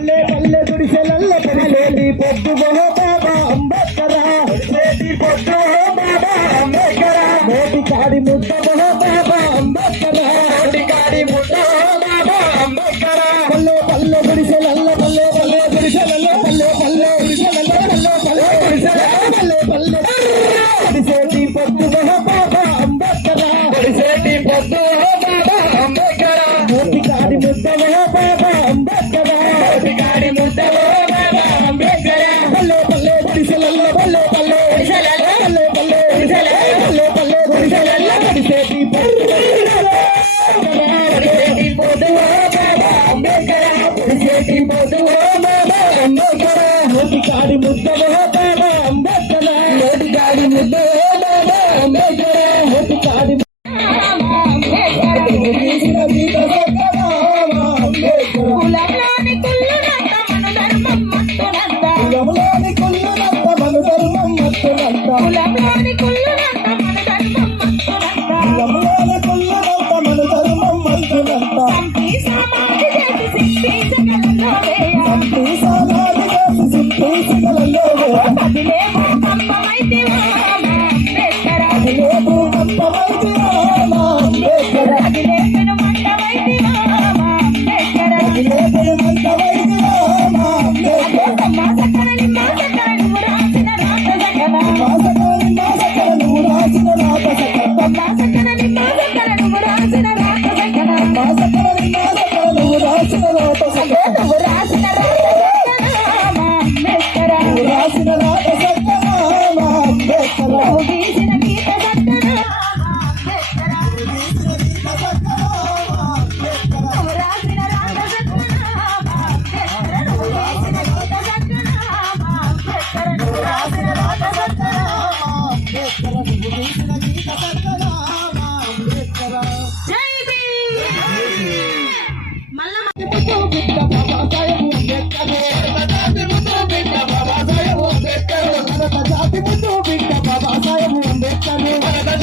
పల్లె పల్లె గుడిసెలల్ల పడిలేని పొద్దు బాబా అంబేద్కర్ పొద్దు బాబా అంబేద్కర్ నోటి కాడి ముద్ద బాబా అంబేద్కర్ నోటి కాడి ముద్ద బాబా అంబేద్కర్ పల్లె పల్లె గుడిసెలల్ల పల్లె పల్లె గుడిసెలల్ల పల్లె పల్లె గుడిసెలల్ల పల్లె పల్లె గుడిసెలల్ల పల్లె పల్లె గుడిసెటి పొద్దు బాబా అంబేద్కర్ గుడిసెటి పొద్దు బాబా అంబేద్కర్ నోటి కాడి ముద్ద బాబా అంబేద్కర్ నోటి కాడి ముద్ద బాబా అంబేద్కర్ పల్లె పల్లె గుడిసెలల్ల పల్లె పల్లె గుడిసెలల్ల పల్లె పల్లె గుడిసెలల్ల పల్లె పల్లె గుడిసెలల్ల గుడిసెటి పొద్దు నోటికాడి ముద్ద బాబా అంబేద్కర్ నోటికాడి ముద్ద బాబా అంబేద్కర్ నోటికాడి కులంలోని కుళ్ళునంత మన ధర్మం మత్తునంత కులంలోని కుళ్ళునంత మన ధర్మం మత్తునంత కులంలోని కుళ్ళునంత మన ధర్మం మత్తునంత సంపి సమాధి చేసి సిద్ధగలలో అదిలే భూకంపమైతివా అంబేద్కర్ అదిలే భూకంపమైతివా అంబేద్కర్ అదిలే పెనుమంటమైతివా అంబేద్కర్ అదిలే పెనుమంటమైతివా అంబేద్కర్ మాసకరని నువ్వు రాసిన రాత సకల మాసకరని నువ్వు రాసిన రాత సకల మాసకరని నువ్వు రాసిన రాత సకల మాసకరని నువ్వు రాసిన రాత సకల నువ్వు రాసిన రాసిన రాత సత్యనామ అంబేద్కర్ నువ్వు గీసిన గీత సత్యనామ అంబేద్కర్ నువ్వు రాసిన రాత సత్యనామ అంబేద్కర్ నువ్వు గీసిన గీత సత్యనామ అంబేద్కర్ నువ్వు రాసిన రాత సత్యనామ అంబేద్కర్ నువ్వు గీసిన గీత సత్యనామ అంబేద్కర్ జై భీమ్ మల్ల బిడ్డ బాబా సాహెబ్ అంబేద్కర్ జాతి ముందు బిడ్డ బాబా సాహెబ్ అంబేద్కర్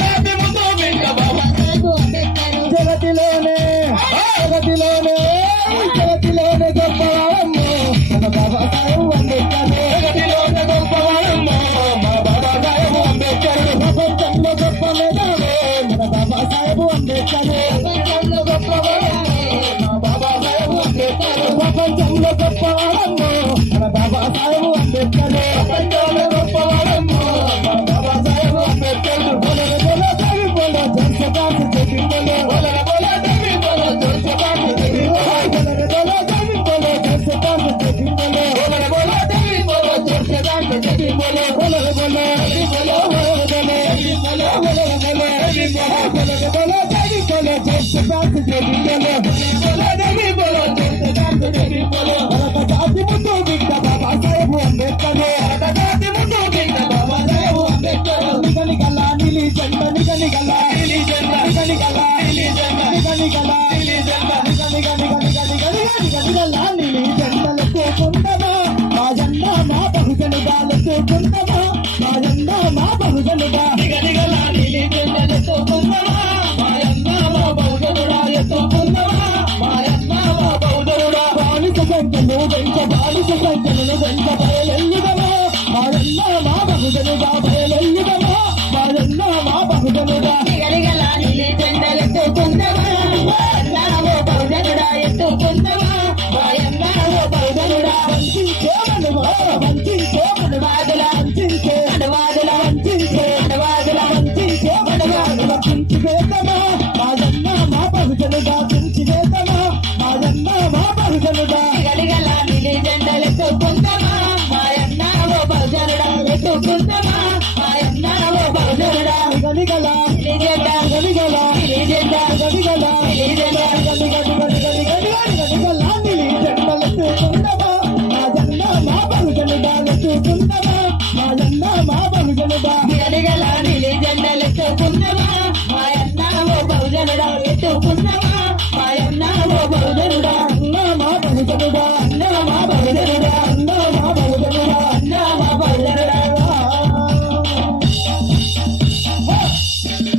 జాతి ముందు బిడ్డ బాబా సాహెబ్ అంబేద్కర్ జగతిలోనే గొప్పవాడమ్మ మన బాబా సాహెబ్ అంబేద్కర్ జగతిలోనే గొప్పవాడమ్మ మన బాబా సాహెబ్ అంబేద్కర్ ప్రపంచంలో గొప్ప మేధావే మన బాబా సాహెబ్ అంబేద్కర్ ప్రపంచంలో గొప్పవాడమ్మ మన బాబా సాహెబ్ అంబేద్కర్ ప్రపంచంలో గొప్పవాడమ్మ మన బాబా సాహెబ్ అంబేద్కర్ ప్రపంచంలో గొప్పవాడమ్మ మన బాబా సాహెబ్ అంబేద్కర్ బోలో జనసభకు జై బోలో బోలో జై బోలో జనసభకు జై బోలో జనసభకు జై బోలో బోలో జై బోలో జనసభకు జై బోలో బోలో బోలో జై బోలో బోలో జై బోలో బోలో జై బోలో బోలో జనసభకు జై బోలో బోలో జై బోలో జనసభకు జై బోలో భారత జాతి ముందు బిడ్డ బాబా సాహెబ్ అంబేద్కర్ భారత జాతి ముందు బిడ్డ బాబా సాహెబ్ అంబేద్కర్ నిగనిగల నీలి జెండా నిగనిగల నీలి జెండా నిగనిగల నీలి జెండా నిగనిగల నీలి జెండా నిగనిగల నీలి జెండలతో కొండమా మా జెండా మా బహుజనుడా కొండమా మా జెండా మా బహుజనుడా నిగనిగల నీలి జెండలతో కొండమా మా జెండా మా బహుజనుడా కొండమా మా జెండా మా బహుజనుడా బాలిక సంఖ్యను వెంట బాలిక సంఖ్యను వెంట బయలెల్లుదమా మా జెండా మా బహుజనుడా బయలెల్లుదమా మా జెండా మా బహుజనుడా నిగనిగల నీలి జెండలతో కొండమా మా జెండా మా బహుజనుడా కొండమా మా జెండా మా బహుజనుడా వంచించే మనవా వంచించే మనవాదుల వంచించే మనవాదుల వంచించే మనవాదుల వంచించే మనవాదుల చించివేతమా మా జెండా మా బహుజనుడా చించివేతమా మా జెండా మా బహుజనుడా